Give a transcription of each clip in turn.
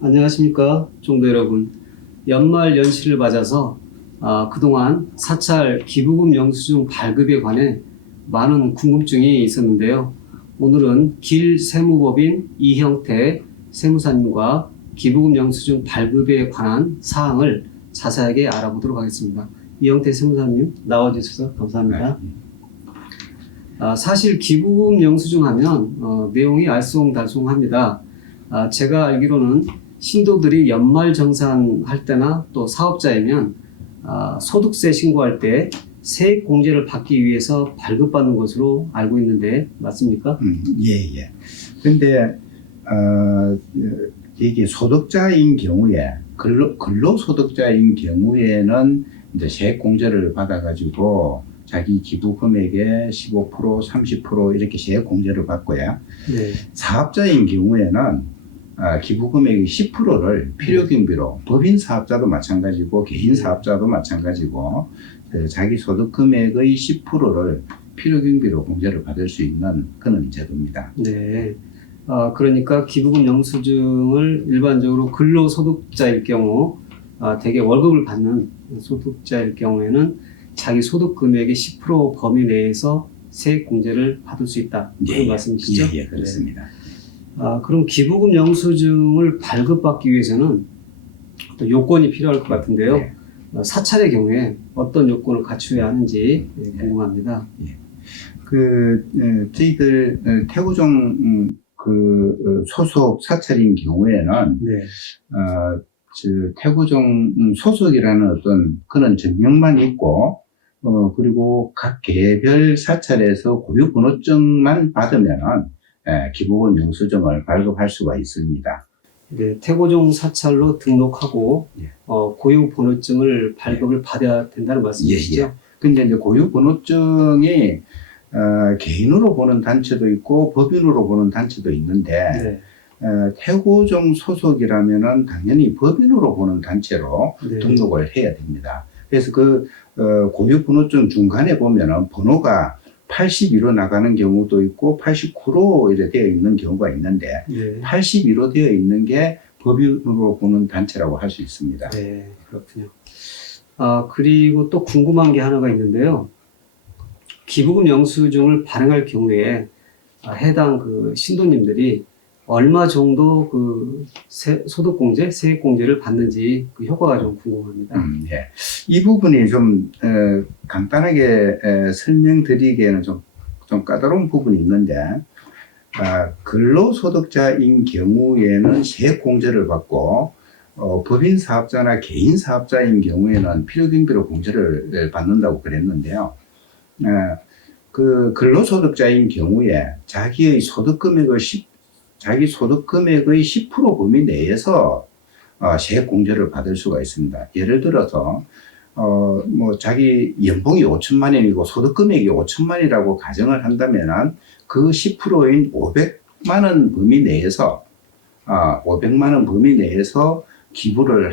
안녕하십니까, 종도 여러분. 연말 연시를 맞아서 그동안 사찰 기부금 영수증 발급에 관해 많은 궁금증이 있었는데요. 오늘은 길세무법인 이형태 세무사님과 기부금 영수증 발급에 관한 사항을 자세하게 알아보도록 하겠습니다. 이형태 세무사님 나와주셔서 감사합니다. 사실 기부금 영수증 하면 내용이 알쏭달쏭합니다. 제가 알기로는 신도들이 연말정산할 때나 또 사업자이면 소득세 신고할 때 세액 공제를 받기 위해서 발급받는 것으로 알고 있는데 맞습니까? 예. 근데 이게 소득자인 경우에 근로소득자인 경우에는 이제 세액 공제를 받아가지고 자기 기부 금액의 15%, 30% 이렇게 세액 공제를 받고요. 네. 사업자인 경우에는 기부 금액의 10%를 필요경비로 법인 사업자도 마찬가지고 개인 사업자도 마찬가지고 자기 소득 금액의 10%를 필요경비로 공제를 받을 수 있는 그런 제도입니다. 네. 그러니까 기부금 영수증을 일반적으로 근로소득자일 경우 대개 월급을 받는 소득자일 경우에는 자기 소득 금액의 10% 범위 내에서 세액 공제를 받을 수 있다. 그런 말씀이시죠? 예, 그렇습니다. 네. 그럼 기부금 영수증을 발급받기 위해서는 어떤 요건이 필요할 것 같은데요. 네. 사찰의 경우에 어떤 요건을 갖추어야 하는지 궁금합니다. 저희들 태고종 소속 사찰인 경우에는 네. 태고종 소속이라는 어떤 그런 증명만 있고 그리고 각 개별 사찰에서 고유번호증만 받으면은 기부금 영수증을 발급할 수가 있습니다. 네, 태고종 사찰로 등록하고 고유번호증을 발급을 받아야 된다는 말씀이시죠? 근데 이제 고유번호증이 개인으로 보는 단체도 있고 법인으로 보는 단체도 있는데 네. 태고종 소속이라면은 당연히 법인으로 보는 단체로 네. 등록을 해야 됩니다. 그래서 고유번호증 중간에 보면은 번호가 82로 나가는 경우도 있고 89로 이렇게 되어 있는 경우가 있는데 네. 82로 되어 있는 게 법인으로 보는 단체라고 할 수 있습니다. 네, 그렇군요. 그리고 또 궁금한 게 하나가 있는데요. 기부금 영수증을 발행할 경우에 해당 그 신도님들이 얼마 정도 그 소득공제, 세액공제를 받는지 그 효과가 좀 궁금합니다. 예. 이 부분이 좀 간단하게 설명드리기에는 좀 까다로운 부분이 있는데 근로소득자인 경우에는 세액공제를 받고 법인 사업자나 개인 사업자인 경우에는 필요경비로 공제를 받는다고 그랬는데요. 그 근로소득자인 경우에 자기 소득 금액의 10% 범위 내에서 세액 공제를 받을 수가 있습니다. 예를 들어서 자기 연봉이 5천만 원이고 소득 금액이 5천만 원이라고 가정을 한다면은 그 10%인 500만 원 범위 내에서 500만 원 범위 내에서 기부를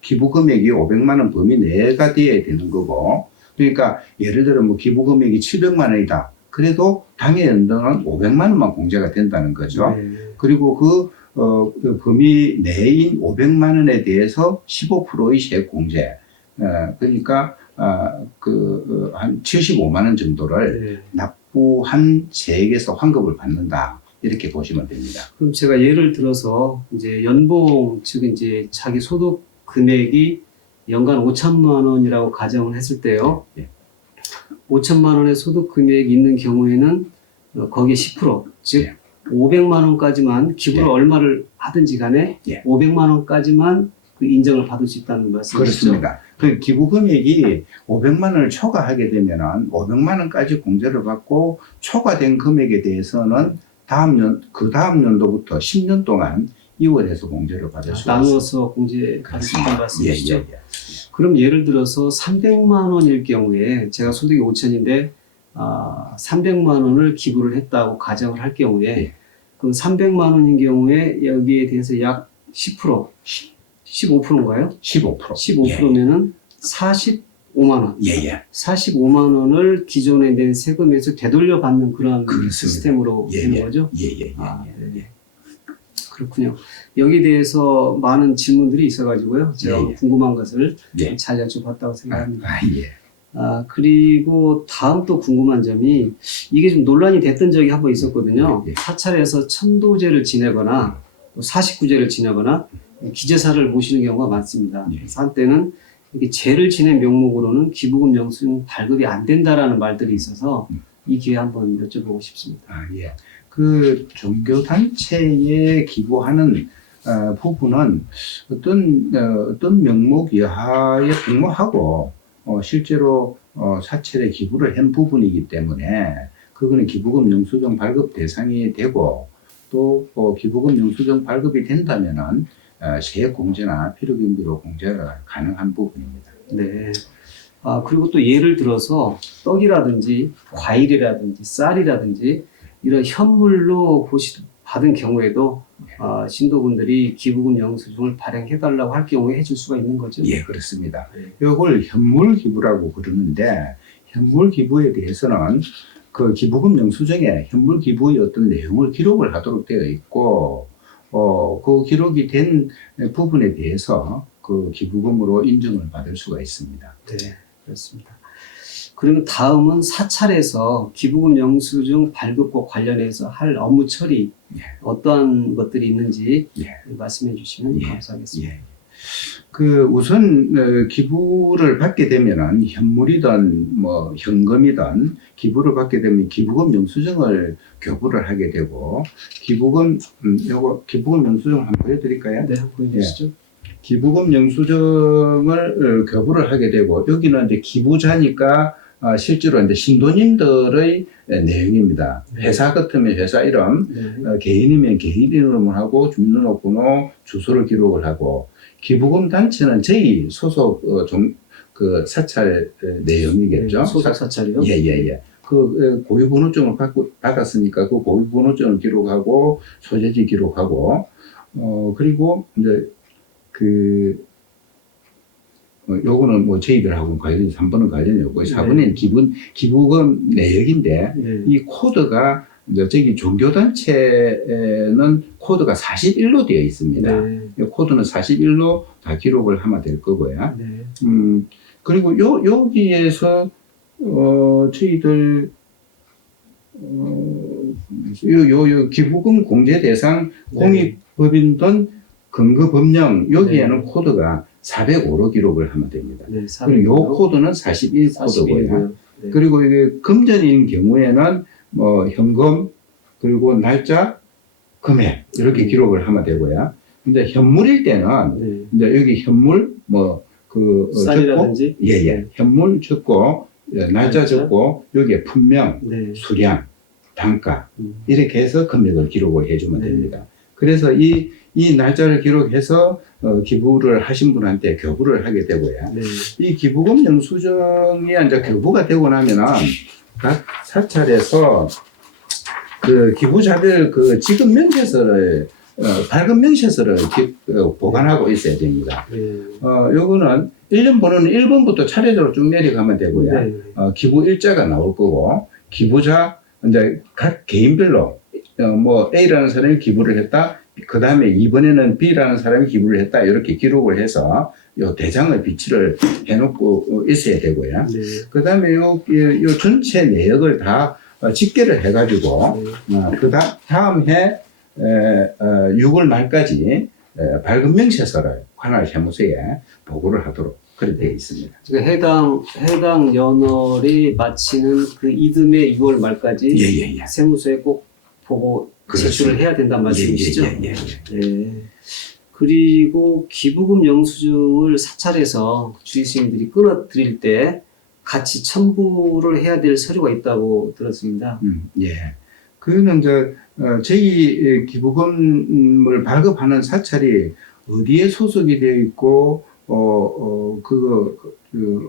기부 금액이 500만 원 범위 내가 되어야 되는 거고, 그러니까 예를 들어 기부 금액이 700만 원이다. 그래도 당해 연동은 500만 원만 공제가 된다는 거죠. 네. 그리고 그 범위 내인 500만 원에 대해서 15%의 세액 공제. 그러니까 한 75만 원 정도를 납부한 세액에서 환급을 받는다. 이렇게 보시면 됩니다. 그럼 제가 예를 들어서 이제 연봉, 즉 이제 자기 소득 금액이 연간 5천만 원이라고 가정을 했을 때요. 5천만 원의 소득 금액이 있는 경우에는 거기에 10%, 즉 500만 원까지만 기부를 얼마를 하든지 간에 500만 원까지만 그 인정을 받을 수 있다는 말씀이시죠? 그렇습니다. 그 기부 금액이 500만 원을 초과하게 되면은 500만 원까지 공제를 받고 초과된 금액에 대해서는 그 다음 연도부터 10년 동안 이월에서 공제를 받을 수가 있습니다. 나누어서 공제 받을 수 있다는 말씀이시죠? 그럼 예를 들어서 300만 원일 경우에 제가 소득이 5천인데 300만 원을 기부를 했다고 가정을 할 경우에 그럼 300만 원인 경우에 여기에 대해서 약 10%, 15%인가요? 15%. 15%면은 45만 원. 45만 원을 기존에 낸 세금에서 되돌려 받는 그런 시스템으로 되는 거죠? 그렇군요. 여기에 대해서 많은 질문들이 있어가지고요. 제가 예, 예. 궁금한 것을 예. 잘 여쭤봤다고 생각합니다. 예. 그리고 다음 또 궁금한 점이 이게 좀 논란이 됐던 적이 한 번 있었거든요. 예, 예. 사찰에서 천도제를 지내거나 또 49제를 지내거나 기제사를 모시는 경우가 많습니다. 예. 그래서 한때는 이렇게 제를 지낸 명목으로는 기부금 영수증 발급이 안 된다라는 말들이 있어서 이 기회에 한번 여쭤보고 싶습니다. 예. 그 종교단체에 기부하는 부분은 어떤 명목 이하에 근무하고 실제로 사찰에 기부를 한 부분이기 때문에 그거는 기부금 영수증 발급 대상이 되고 또 기부금 영수증 발급이 된다면은 세액 공제나 필요경비로 공제가 가능한 부분입니다. 네. 그리고 또 예를 들어서 떡이라든지 과일이라든지 쌀이라든지 이런 현물로 받은 경우에도 신도분들이 기부금 영수증을 발행해달라고 할 경우에 해줄 수가 있는 거죠? 예, 그렇습니다. 네. 이걸 현물 기부라고 그러는데 현물 기부에 대해서는 그 기부금 영수증에 현물 기부의 어떤 내용을 기록을 하도록 되어 있고 그 기록이 된 부분에 대해서 그 기부금으로 인정을 받을 수가 있습니다. 네, 그렇습니다. 그러면 다음은 사찰에서 기부금 영수증 발급과 관련해서 할 업무 처리 예. 어떠한 것들이 있는지 예. 말씀해 주시면 예. 감사하겠습니다. 예. 그 우선 기부를 받게 되면은 현물이든 뭐 현금이든 기부를 받게 되면 기부금 영수증을 교부를 하게 되고 기부금 기부금 영수증 한번 보여드릴까요? 네, 보여주시죠. 기부금 영수증을 교부를 하게 되고 여기는 이제 기부자니까 실제로 이제 신도님들의 내용입니다. 회사 같으면 회사 이름, 네. 개인이면 개인 이름을 하고 주민등록번호, 주소를 기록을 하고 기부금 단체는 저희 소속 그 사찰 내용이겠죠. 네, 소속 사찰이요? 예예예. 그 고유번호증을 받았으니까 그 고유번호증을 기록하고 소재지 기록하고 그리고 이제 요거는 뭐 저희들하고는 관련이 3번은 관련이 없고 4번에는 기부금 내역인데 네. 이 코드가 이제 저기 종교단체는 코드가 41로 되어 있습니다. 네. 이 코드는 41로 다 기록을 하면 될 거고요. 네. 그리고 여기에서 저희들 요 기부금 공제 대상 공익법인든 근거법령 여기에는 네. 코드가 405로 기록을 하면 됩니다. 네, 그리고 요 코드는 41 코드고요. 네. 그리고 이게 금전인 경우에는 뭐 현금 그리고 날짜, 금액 이렇게 기록을 하면 되고요. 근데 현물일 때는 네. 이제 여기 현물 쌀이라든지 예예 현물 적고 날짜 적고 여기에 품명, 네. 수량, 단가 이렇게 해서 금액을 기록을 해주면 네. 됩니다. 그래서 이 날짜를 기록해서 기부를 하신 분한테 교부를 하게 되고요. 네. 이 기부금 영수증이 이제 교부가 되고 나면은 각 사찰에서 그 기부자들 그 지급 명세서를 발급 명세서를 보관하고 있어야 됩니다. 네. 요거는 1년 번호는 1번부터 차례대로 쭉 내려가면 되고요. 네. 기부 일자가 나올 거고 기부자 이제 각 개인별로 뭐 A라는 사람이 기부를 했다. 그 다음에 이번에는 B라는 사람이 기부를 했다. 이렇게 기록을 해서 요 대장을 비치를 해놓고 있어야 되고요. 네. 그 다음에 요 전체 내역을 다 집계를 해가지고 그 다음 해 6월 말까지 발급 명세서를 관할 세무서에 보고를 하도록 그렇게 되어 있습니다. 해당 연월이 마치는 그 이듬해 6월 말까지 예예예. 세무서에 꼭 보고 제출을 해야 된다는 말씀이시죠? 예. 네. 그리고 기부금 영수증을 사찰에서 주의스님들이 끊어드릴 때 같이 첨부를 해야 될 서류가 있다고 들었습니다. 예. 그거는 이제 저희 기부금을 발급하는 사찰이 어디에 소속이 되어 있고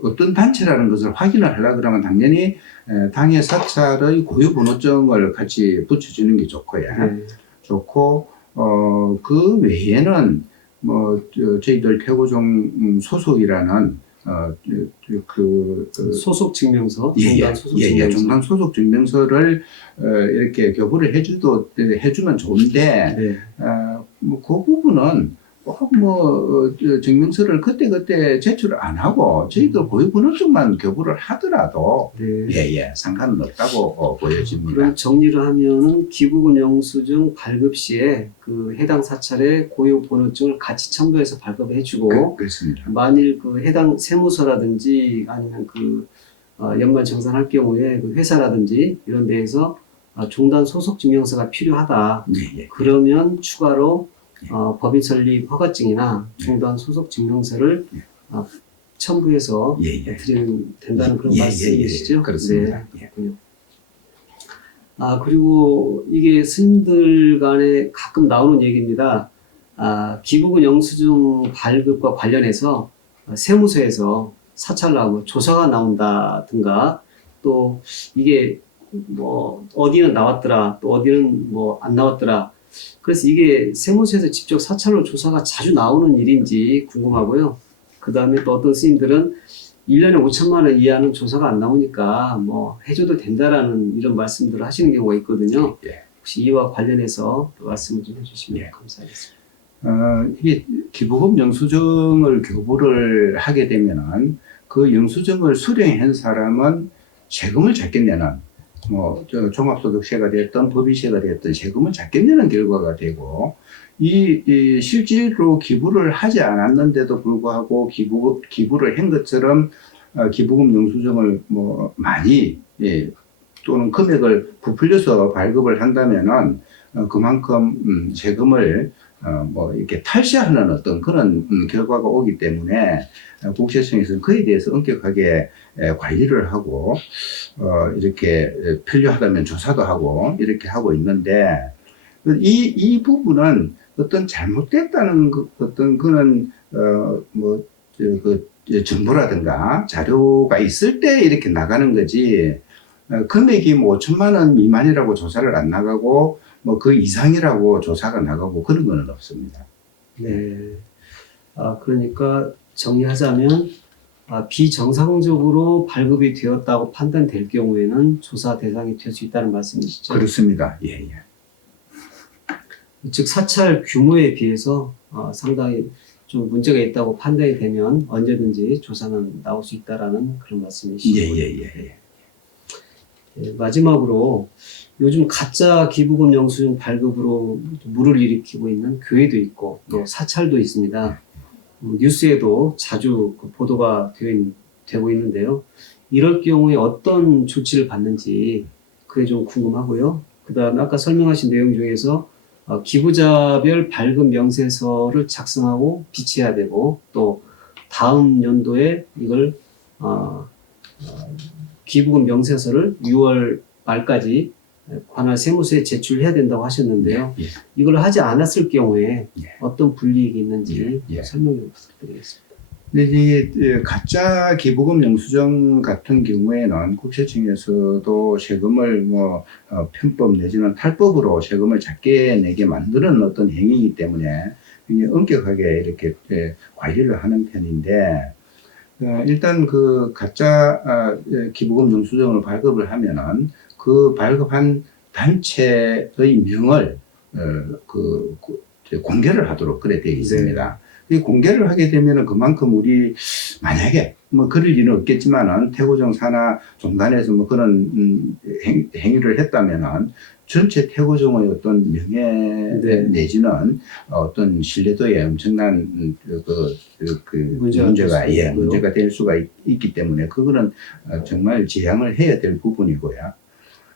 어떤 단체라는 것을 확인을 하려고 그러면 당연히 당의 사찰의 고유번호증을 같이 붙여주는 게 좋고요. 네. 좋고 그 외에는 저희들 태고종 소속이라는 소속 증명서, 종단 소속 증명서를 이렇게 교부를 해주면 좋은데 네. 뭐 그 부분은 증명서를 그때 제출을 안 하고 저희들 고유번호증만 교부를 하더라도 네. 상관은 없다고 보여집니다. 그럼 정리를 하면은 기부금 영수증 발급 시에 그 해당 사찰의 고유 번호증을 같이 첨부해서 발급을 해주고 그렇습니다. 만일 그 해당 세무서라든지 아니면 그 연말 정산할 경우에 그 회사라든지 이런 데에서 종단 소속 증명서가 필요하다. 그러면 추가로 법인 설립 허가증이나 종단 소속 증명서를 첨부해서 드리면 된다는 그런 말씀이시죠? 그렇습니다. 네, 그렇군요. 그리고 이게 스님들 간에 가끔 나오는 얘기입니다. 기부금 영수증 발급과 관련해서 세무서에서 사찰 나오면 조사가 나온다든가 또 이게 뭐 어디는 나왔더라 또 어디는 뭐 안 나왔더라. 그래서 이게 세무서에서 직접 사찰로 조사가 자주 나오는 일인지 궁금하고요. 그 다음에 또 어떤 스님들은 1년에 5천만 원 이하는 조사가 안 나오니까 뭐 해줘도 된다라는 이런 말씀들을 하시는 경우가 있거든요. 혹시 이와 관련해서 말씀을 좀 해주시면 감사하겠습니다. 이게 기부금 영수증을 교부를 하게 되면은 그 영수증을 수령한 사람은 세금을 작게 내는 종합소득세가 됐든 법인세가 됐든 세금을 작게 내는 결과가 되고 이 실제로 기부를 하지 않았는데도 불구하고 기부를 한 것처럼 기부금 영수증을 많이 또는 금액을 부풀려서 발급을 한다면은 그만큼 세금을 이렇게 탈세하는 어떤 그런 결과가 오기 때문에 국세청에서는 그에 대해서 엄격하게 관리를 하고 이렇게 필요하다면 조사도 하고 이렇게 하고 있는데 이 부분은 어떤 잘못됐다는 어떤 그런 정보라든가 자료가 있을 때 이렇게 나가는 거지 금액이 5천만 원 미만이라고 조사를 안 나가고 그 이상이라고 조사가 나가고 그런 거는 없습니다. 네. 그러니까 정리하자면 비정상적으로 발급이 되었다고 판단될 경우에는 조사 대상이 될 수 있다는 말씀이시죠? 그렇습니다. 즉 사찰 규모에 비해서 상당히 좀 문제가 있다고 판단이 되면 언제든지 조사는 나올 수 있다라는 그런 말씀이시죠? 마지막으로 요즘 가짜 기부금 영수증 발급으로 물을 일으키고 있는 교회도 있고 또 사찰도 있습니다. 뉴스에도 자주 보도가 되고 있는데요. 이럴 경우에 어떤 조치를 받는지 그게 좀 궁금하고요. 그 다음에 아까 설명하신 내용 중에서 기부자별 발급 명세서를 작성하고 비치해야 되고 또 다음 연도에 이걸 기부금 명세서를 6월 말까지 관할 세무서에 제출해야 된다고 하셨는데요. 이걸 하지 않았을 경우에 어떤 불이익이 있는지 설명 좀 부탁드리겠습니다. 이 가짜 기부금 영수증 같은 경우에는 국세청에서도 세금을 편법 내지는 탈법으로 세금을 작게 내게 만드는 어떤 행위이기 때문에 굉장히 엄격하게 이렇게 관리를 하는 편인데 일단 그 가짜 기부금 영수증을 발급을 하면은 그 발급한 단체의 명을 공개를 하도록 그래 되어 있습니다. 이 공개를 하게 되면은 그만큼 우리 만약에 그럴 일은 없겠지만은 태고종 산하 종단에서 그런 행위를 했다면은 전체 태고종의 어떤 명예 내지는 어떤 신뢰도에 엄청난 문제가 될 수가 있기 때문에 그거는 정말 제한을 해야 될 부분이고요.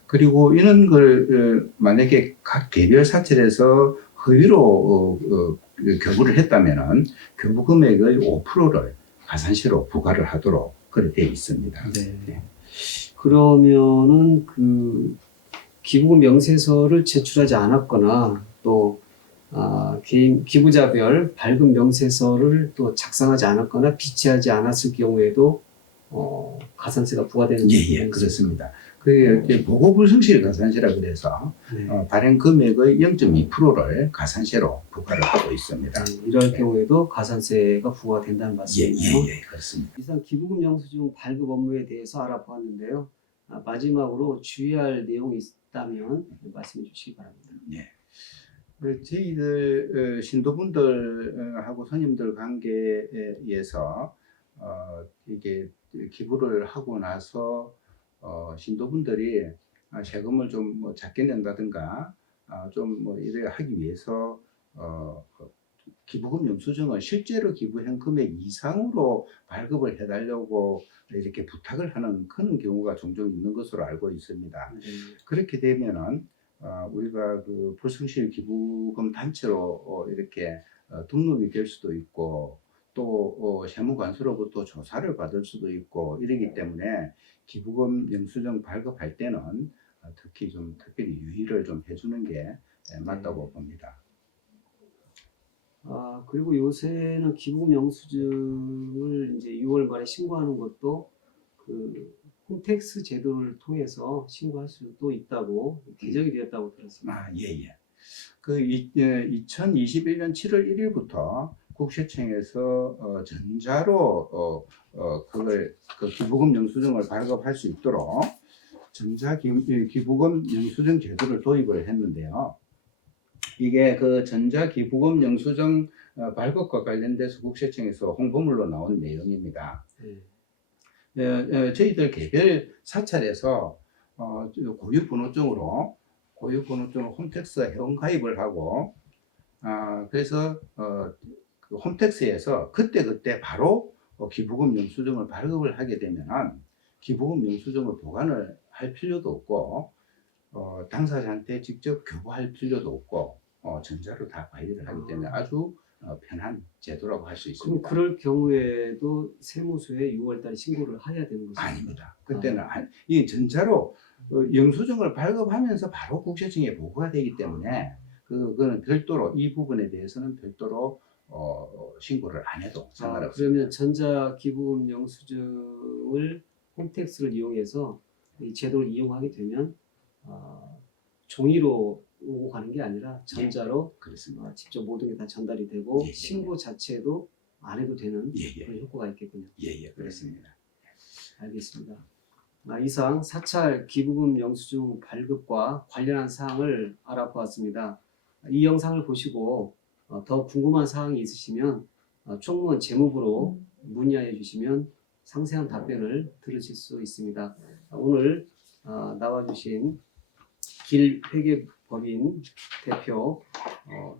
그리고 이런 걸 만약에 각 개별 사찰에서 허위로 교부를 했다면은 교부 금액의 5%를 가산세로 부과를 하도록 그렇게 되어 있습니다. 그러면은 그 기부금 명세서를 제출하지 않았거나 또 개인 기부자별 발급 명세서를 또 작성하지 않았거나 비치하지 않았을 경우에도 가산세가 부과되는 그렇습니다. 그 보고불성실 가산세라 그래서 발행 금액의 0.2%를 가산세로 부과를 하고 있습니다. 이럴 경우에도 가산세가 부과된다는 말씀이네요. 그렇습니다. 이상 기부금 영수증 발급 업무에 대해서 알아보았는데요. 마지막으로 주의할 내용이 있다면 말씀해 주시기 바랍니다. 저희들 신도분들하고 스님들 관계에서 이게 기부를 하고 나서 신도분들이 세금을 좀 뭐 작게 낸다든가 좀 뭐 이래 하기 위해서 기부금 영수증을 실제로 기부한 금액 이상으로 발급을 해달라고 이렇게 부탁을 하는 그런 경우가 종종 있는 것으로 알고 있습니다. 그렇게 되면은 우리가 그 불성실 기부금 단체로 이렇게 등록이 될 수도 있고 또 세무관서로부터 조사를 받을 수도 있고 이러기 때문에 기부금 영수증 발급할 때는 특히 좀 특별히 유의를 좀 해주는 게 맞다고 봅니다. 그리고 요새는 기부금 영수증을 이제 6월 말에 신고하는 것도 그 홈택스 제도를 통해서 신고할 수도 있다고 개정이 되었다고 들었습니다. 예. 그 2021년 7월 1일부터 국세청에서 전자로 그걸 그 기부금 영수증을 발급할 수 있도록 전자 기부금 영수증 제도를 도입을 했는데요. 이게 그 전자 기부금 영수증 발급과 관련돼서 국세청에서 홍보물로 나온 내용입니다. 저희들 개별 사찰에서 고유번호증으로 홈택스 회원 가입을 하고 그래서 그 홈택스에서 그때 바로 기부금 영수증을 발급을 하게 되면 기부금 영수증을 보관을 할 필요도 없고 당사자한테 직접 교부할 필요도 없고 전자로 다 관리를 하기 때문에 아주 편한 제도라고 할 수 있습니다. 그럼 그럴 경우에도 세무서에 6월 달에 신고를 해야 되는 것입니까? 아닙니다. 그때는 이 전자로 영수증을 발급하면서 바로 국세청에 보고가 되기 때문에 그거는 별도로 이 부분에 대해서는 별도로 신고를 안 해도 상관없습니다. 그러면 전자 기부금 영수증을 홈택스를 이용해서 이 제도를 이용하게 되면 종이로 오고 가는 게 아니라 전자로 그렇습니다. 직접 모든 게 다 전달이 되고 예. 신고 자체도 안 해도 되는 예. 그런 효과가 있겠군요. 예, 그렇습니다. 알겠습니다. 이상 사찰 기부금 영수증 발급과 관련한 사항을 알아보았습니다. 이 영상을 보시고 더 궁금한 사항이 있으시면 총무원 재무부로 문의하여 주시면 상세한 답변을 들으실 수 있습니다. 오늘 나와주신 길회계법인 대표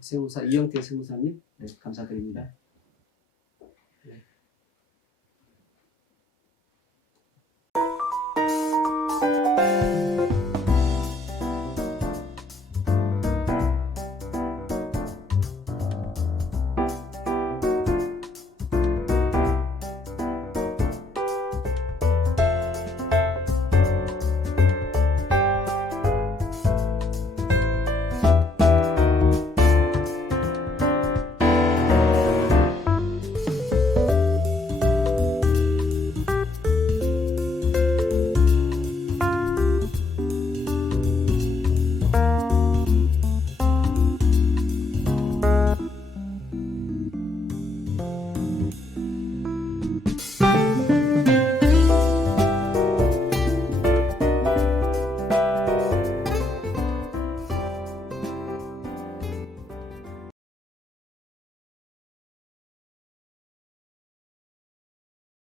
세무사 이영태 세무사님 감사드립니다.